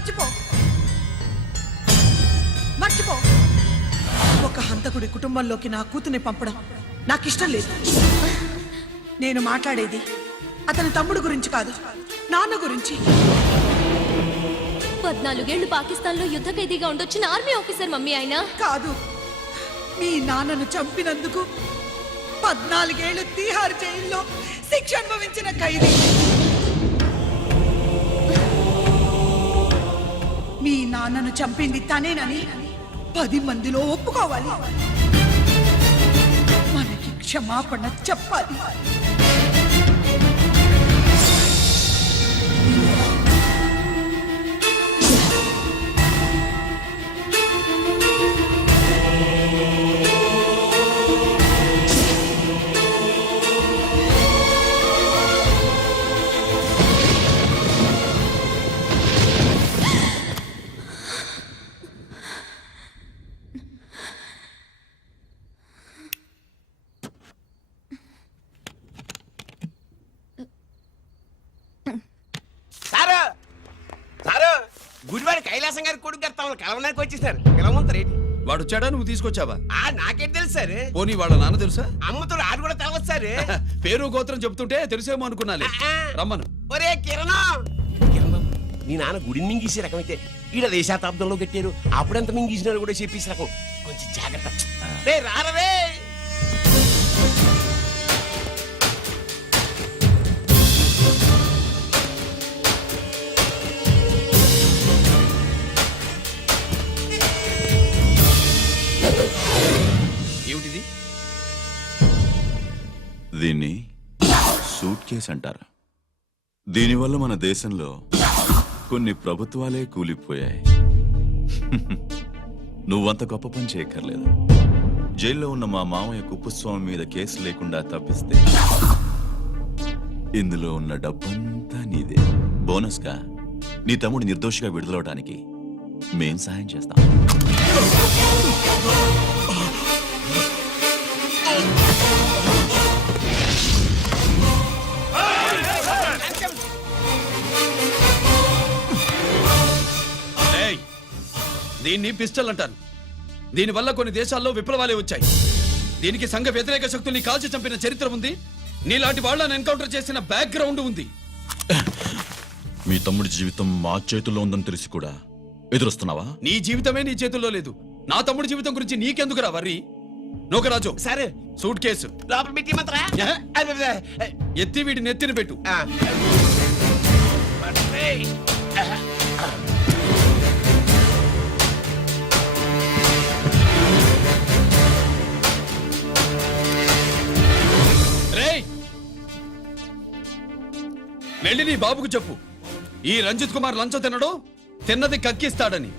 మర్చిపో మర్చిపో. ఒక హంతకుడి కుటుంబంలోకి నా కూతుర్ని పంపడం నాకిష్టం లేదు. నేను మాట్లాడేది అతని తమ్ముడు గురించి కాదు, నాన్న గురించి. 14 ఏళ్లు పాకిస్తాన్ లో యుద్ధ ఖైదీగా ఉండొచ్చిన ఆర్మీ ఆఫీసర్ మమ్మీ ఆయన. కాదు, మీ నాన్నను చంపినందుకు 14 ఏళ్లు తీహార్ జైల్లో శిక్ష అనుభవించిన ఖైదీ. మీ నాన్నను చంపింది తనేనని 10 మందిలో ఒప్పుకోవాలి. మనకి క్షమాపణ చెప్పాలి. గుడివాడి కైలాసం గారి కొడుకు గారు తమను కలవడానికి వచ్చేసారు. పిలవమంటారేంటి? వాడు వచ్చాడా, నువ్వు తీసుకొచ్చావా? నాకేం తెలుసు సార్. పోనీ వాళ్ళ నాన్న తెలుసా? అమ్మతో ఆడు కూడా తెలవచ్చు సార్. పేరు గోత్రం చెప్తుంటే తెలిసేమో అనుకున్నాలే. రమ్మను. ఒరే కిరణం, నీ నాన్న గుడిని మింగేసే రకమైతే ఈడ దేశాతాబ్దంలో కట్టారు. అప్పుడెంత మింగేసినారు కూడా చెప్పేసి రకం. కొంచెం జాగ్రత్త. రారవే. ఏమిటిది? దీన్ని సూట్ కేస్ అంటారు. దీనివల్ల మన దేశంలో కొన్ని ప్రభుత్వాలే కూలిపోయాయి. నువ్వంత గొప్ప పని చేయక్కర్లేదు. జైల్లో ఉన్న మా మామయ్య కుప్పస్వామి మీద కేసు లేకుండా తప్పిస్తే ఇందులో ఉన్న డబ్బంతా నీదే. బోనస్గా నీ తమ్ముడు నిర్దోషిగా విడుదలవడానికి మేం సాయం చేస్తాం. దీన్ని పిస్టల్ అంటారు. దీనివల్ల కొన్ని దేశాల్లో విప్లవాలే వచ్చాయి. దీనికి సంఘ వ్యతిరేక శక్తుల్ని కాల్చి చంపిన చరిత్ర ఉంది. నీలాంటి వాళ్ళని ఎన్కౌంటర్ చేసిన బ్యాక్గ్రౌండ్ ఉంది. మీ తమ్ముడి జీవితం మా చేతుల్లో ఉందని తెలిసి కూడా ఎదురొస్తున్నావా? నీ జీవితమే నీ చేతుల్లో లేదు. నా తమ్ముడి జీవితం గురించి నీకెందుకురా వర్రీ? నోకరాజు, సరే సూట్ కేసు లోపల పెట్టి మంత్రా ఎత్తి వీడి నెత్తిన పెట్టు. వెళ్ళి నీ బాబుకు చెప్పు, ఈ రంజిత్ కుమార్ లంచం తినడు, తిన్నది కక్కిస్తాడని.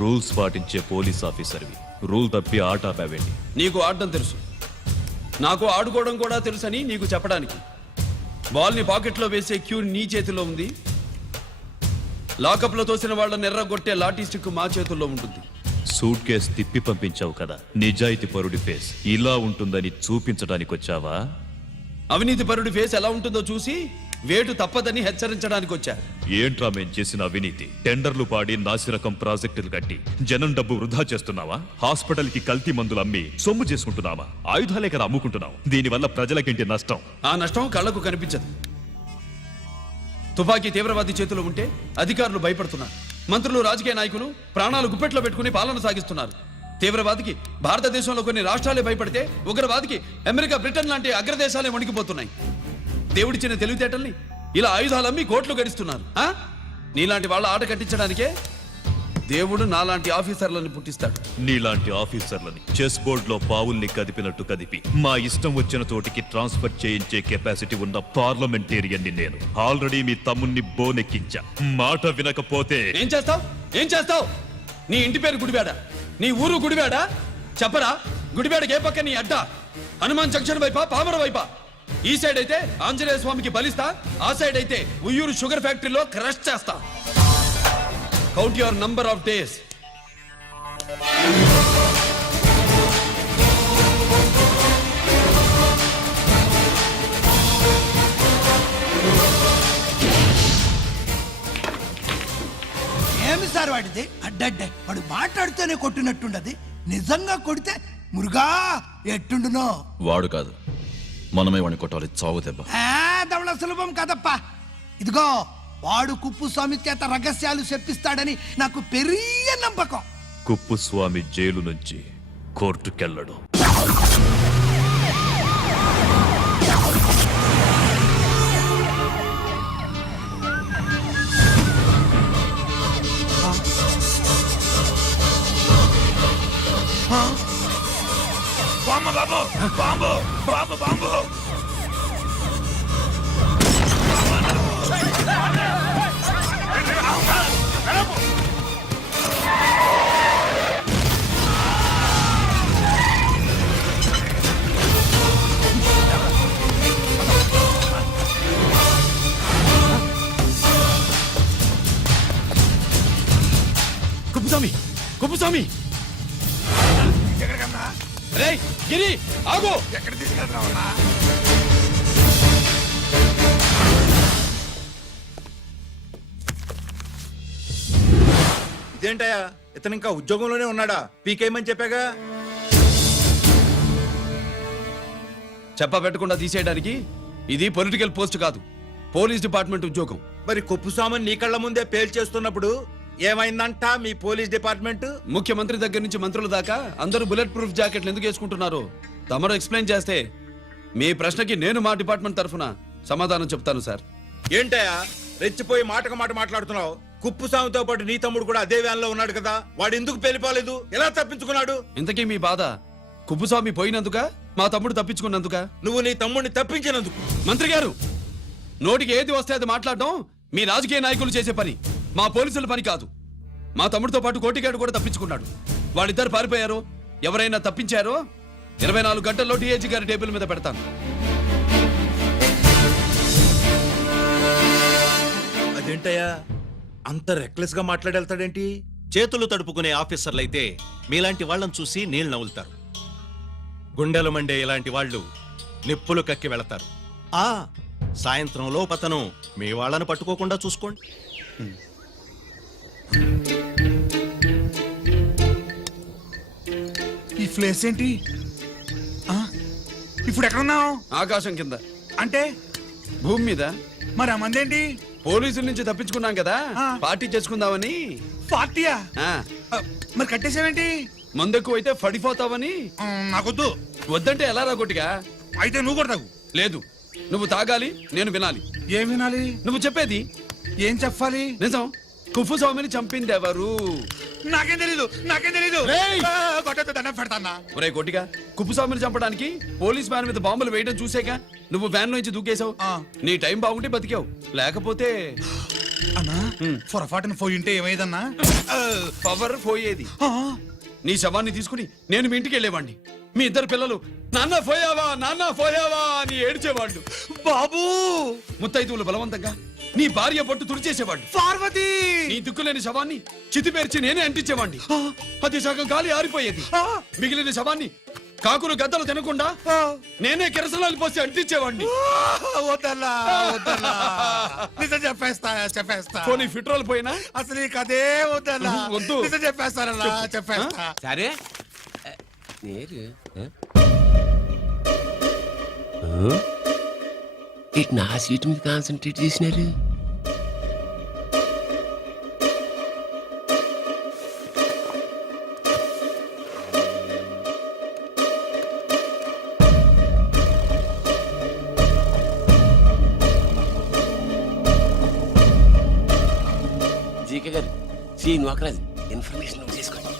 రూల్స్ పాటించే పోలీస్ ఆఫీసర్వి రూల్ తప్పి ఆట ఆపావేంటి? నీకు ఆడడం తెలుసు, నాకు ఆడుకోవడం కూడా తెలుసని నీకు చెప్పడానికి. బాల్ని పాకెట్లో వేసే క్యూ నీ చేతిలో ఉంది. లాకప్లో తోసిన వాళ్ళని ఎర్రగొట్టే లాఠీ స్టిక్ మా చేతుల్లో ఉంటుంది. సూట్ కేస్ తిప్పి పంపించావు కదా, నిజాయితీ పరుడి ఫేస్ ఇలా ఉంటుందని చూపించడానికి వచ్చావా? అవినీతి పరుడి ఫేస్ ఎలా ఉంటుందో చూసి వేటు తప్పదని హెచ్చరించడానికి వచ్చా. ఏంట్రా మేం చేసిన అవినీతి? టెండర్లు పాడి నాసిరకం ప్రాజెక్టులు కట్టి జనం డబ్బు వృధా చేస్తున్నావా? హాస్పిటల్ కి కల్తీ మందులు అమ్మి సొమ్ము చేసుకుంటున్నావా? ఆయుధాలే కదా అమ్ముకుంటున్నావు. దీనివల్ల ప్రజలకేంటి నష్టం? ఆ నష్టం కళ్లకు కనిపించదు. తుపాకీ తీవ్రవాది చేతిలో ఉంటే అధికారులు భయపడుతున్నారు. మంత్రులు, రాజకీయ నాయకులు ప్రాణాలు గుప్పెట్లో పెట్టుకుని పాలన సాగిస్తున్నారు. తీవ్రవాదికి భారతదేశంలో కొన్ని రాష్ట్రాలే భయపడితే ఉగ్రవాదికి అమెరికా, బ్రిటన్ లాంటి అగ్రదేశాలే వణికిపోతున్నాయి. దేవుడిచ్చిన తెలివితేటల్ని ఇలా ఆయుధాలమ్మి కోట్లు గడిస్తున్నారు. నీలాంటి వాళ్ళ ఆట కట్టించడానికే దేవుడు నాలాంటి ఆఫీసర్లను పుట్టిస్తాడు. నీలాంటి ఆఫీసర్లని చెస్ బోర్డ్ లో పావుల్ని కదిపినట్టు కదిపి మా ఇష్టం వచ్చిన చోటికి ట్రాన్స్ఫర్ చేయించే కెపాసిటీ ఉన్న పార్లమెంటేరియన్ ని నేను. ఆల్రెడీ మీ తమ్ముణ్ణి బోనెక్కించా. మాట వినకపోతే ఏం చేస్తావు? నీ ఇంటి పేరు గుడివాడ, నీ ఊరు గుడివాడ. చెప్పరా, గుడివాడకి ఏ పక్క నీ అడ్డ? హనుమాన్ జంక్షన్ వైపా, పామర వైపా? ఈ సైడ్ అయితే ఆంజనేయ స్వామికి బలిస్తా, ఆ సైడ్ అయితే ఉయ్యూరు షుగర్ ఫ్యాక్టరీలో క్రష్ చేస్తా. Count your number of days. ఏమి సార్ వాడిది అడ్డడ్డే వాడు మాట్లాడితేనే కొట్టినట్టుండది, నిజంగా కొడితే మురుగా ఎట్టుండునో. వాడు కాదు, మనమే వాడిని కొట్టాలి, చావు దెబ్బ. దవళ సులభం కదప్పా. ఇదిగో వాడు కుప్పుస్వామి చేత రహస్యాలు చెప్పిస్తాడని నాకు పెరియ నమ్మకం. కుప్పుస్వామి జైలు నుంచి కోర్టుకెళ్ళడు. కుప్పుస్వామి, కుప్పుస్వామి! రేయ్ గిరి, ఆగు! ఎక్కడ తీసుకెళ్తున్నావన్నా? ఇదేంటయ్యా, ఇతను ఇంకా ఉద్యోగంలోనే ఉన్నాడా? పీకేయమని చెప్పాగా. చెప్ప పెట్టకుండా తీసేయడానికి ఇది పొలిటికల్ పోస్ట్ కాదు, పోలీస్ డిపార్ట్మెంట్ ఉద్యోగం. మరి కుప్పుస్వామిని నీ కళ్ళ ముందే పేల్చేస్తున్నప్పుడు ఏమైందంట మీ పోలీస్ డిపార్ట్మెంట్? ముఖ్యమంత్రి దగ్గర నుంచి మంత్రుల దాకా అందరూ బుల్లెట్ ప్రూఫ్ జాకెట్లు ఎందుకు వేసుకుంటున్నారు తమరు ఎక్స్ప్లెయిన్ చేస్తే మీ ప్రశ్నకి నేను మా డిపార్ట్మెంట్ తరఫున సమాధానం చెప్తాను సార్. ఏంటయ్యా రెచ్చిపోయి మాటకు మాట మాట్లాడుతున్నావు? కుప్పుస్వామితో పాటు నీ తమ్ముడు కూడా అదే వ్యాన్ లో ఉన్నాడు కదా, వాడు ఎందుకు పెళ్లిపోలేదు? ఎలా తప్పించుకున్నాడు? ఇంతకీ మీ బాధ కుప్పుస్వామి పోయినందుక, మా తమ్ముడు తప్పించుకున్నందుక? నువ్వు నీ తమ్ముడిని తప్పించినందుకు. మంత్రి గారు, నోటికి ఏది వస్తే అది మాట్లాడడం మీ రాజకీయ నాయకులు చేసే పని, మా పోలీసుల పని కాదు. మా తమ్ముడితో పాటు కోటిగాడు కూడా తప్పించుకున్నాడు. వాళ్ళిద్దరు పారిపోయారు. ఎవరైనా తప్పించారో 24 గంటల్లో డిఐజీ గారి టేబుల్ మీద పెడతాను. అదేంటయ్యా అంత రెక్లెస్ గా మాట్లాడేళ్తాడేంటి? చేతులు తడుపుకునే ఆఫీసర్లైతే మీలాంటి వాళ్ళని చూసి నీళ్ళు నవ్వులుతారు. గుండెలు మండే ఇలాంటి వాళ్ళు నిప్పులు కక్కి వెళతారు. సాయంత్రంలో పతను మీ వాళ్ళను పట్టుకోకుండా చూసుకోండి. ఈ ప్లేస్ ఏంటి? ఇప్పుడు ఎక్కడున్నావు? ఆకాశం కింద. అంటే భూమి మీద. మరి ఆ మందేంటి? పోలీసుల నుంచి తప్పించుకున్నాం కదా, పార్టీ చేసుకుందామని. పార్టీయా? ఆ, మరి కట్టేసావేంటి? మందెక్కువైతే పడిపోతావని. నాకొద్దు. వద్దంటే ఎలా రాగొట్టిగా? అయితే నువ్వు కూడా తాగు. లేదు, నువ్వు తాగాలి, నేను వినాలి. ఏం వినాలి? నువ్వు చెప్పేది. ఏం చెప్పాలి? నిజం. కుప్పుస్వామిని చంపింది ఎవరు? నాకేం తెలీదు, నాకేం తెలీదు. రేయ్! కొట్టొద్దు, దండం పెడతానా? ఒరే కొట్టిగా, కుప్పుస్వామిని చంపడానికి పోలీస్ వ్యాన్ మీద బాంబులు వేయడం చూసాక నువ్వు వ్యాన్ నుంచి దూకేశావు. నీ టైం బాగుంటే బతికావు, లేకపోతే అన్నా పొరపాటున పోయింటే ఏమైందన్నా? పవర్ పోయేది. నీ శవాన్ని తీసుకుని నేను మీ ఇంటికి వెళ్ళేవాడిని. మీ ఇద్దరు పిల్లలు నాన్న పోయావా, నాన్న పోయావా అని ఏడ్చేవాళ్ళు. బాబు ముత్తైదువులు బలవంతంగా నీ భార్య పట్టు తుడిచేసేవాడు. పార్వతి నీ దిక్కులేని శవాన్ని చితిపేర్చి నేనే అంటించేవాడిని. అది సగం గాలి ఆరిపోయేది. మిగిలిన శవాన్ని కాకులు గద్దలు తినకుండా నేనే కిరసనాలు పోసి అంటించేవాడిని. వద్దల్లా, వద్దల్లా. నిజం చెప్పేస్తా. పోనీ ఫిట్రోల్ పోయినా అసలు ఈ కదే వద్దల్లా. వద్దు. నిజం చెప్పేస్తానల్లా, చెప్పేస్తా. సరే నేరు ఇటు నా సీటు మీద కాన్సన్ట్రేట్ చేసినారు. జీకే గారు, సి నోకరాజు ఇన్ఫర్మేషన్ తీసుకోండి.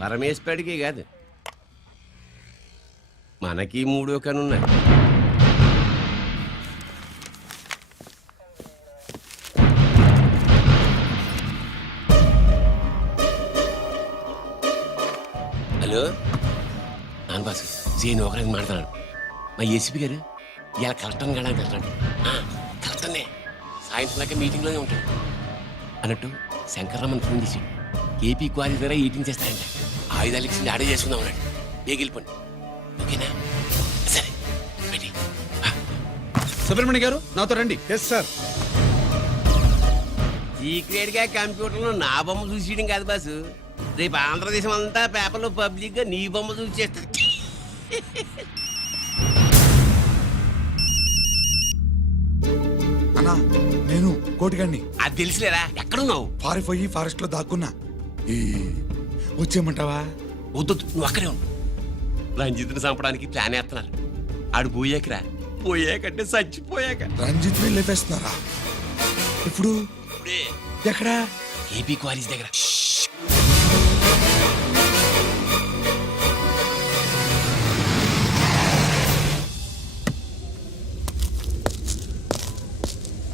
పరమేశ్వరుడికి కాదు, మనకి 3 కనున్నాయి. హలో నాన్న బాసు చేయని ఒకరికి మాట్లాడుతున్నాను. మా ఏసీపీ గారు ఇలా కలెక్టర్ని కలడానికి వెళ్తాడు. కలెక్టర్నే సాయంత్రం దాకా మీటింగ్లోనే ఉంటాడు అన్నట్టు శంకర్రామన్ ఫోన్ చేసి ఏపీ క్వారీ ద్వారా ఈటింగ్ చేస్తారంట. ఆయుధాలు ఇచ్చి ఆడే చేసుకుందాం అన్నాడు. ఏగిలిపోండి ఓకేనా? సరే రెడీ. సుబ్రహ్మణ్య గారు నాతో రండి. Yes sir. సీక్రెట్ గా కంప్యూటర్లో నా బొమ్మ చూసేయడం కాదు బాసు, రేపు ఆంధ్రదేశం అంతా పేపర్లో పబ్లిక్ గా నీ బొమ్మ చూసి చేస్తారు. అన్నా నేను కోటిగాడిని అది తెలుసులేరా, ఎక్కడున్నావు? పారిపోయి ఫారెస్ట్ లో దాక్కున్నా. ఈ వచ్చేయమంటావా? వద్దు నువ్వు అక్కడే ఉండు. రంజిత్ని చంపడానికి ప్లాన్ వేస్తున్నారు. ఆడు పోయాకరా, పోయాకంటే చచ్చిపోయాక. రంజిత్ లేపేస్తున్నారా? ఇప్పుడు ఇప్పుడే ఎక్కడా? ఏపీ క్వారీస్ దగ్గర.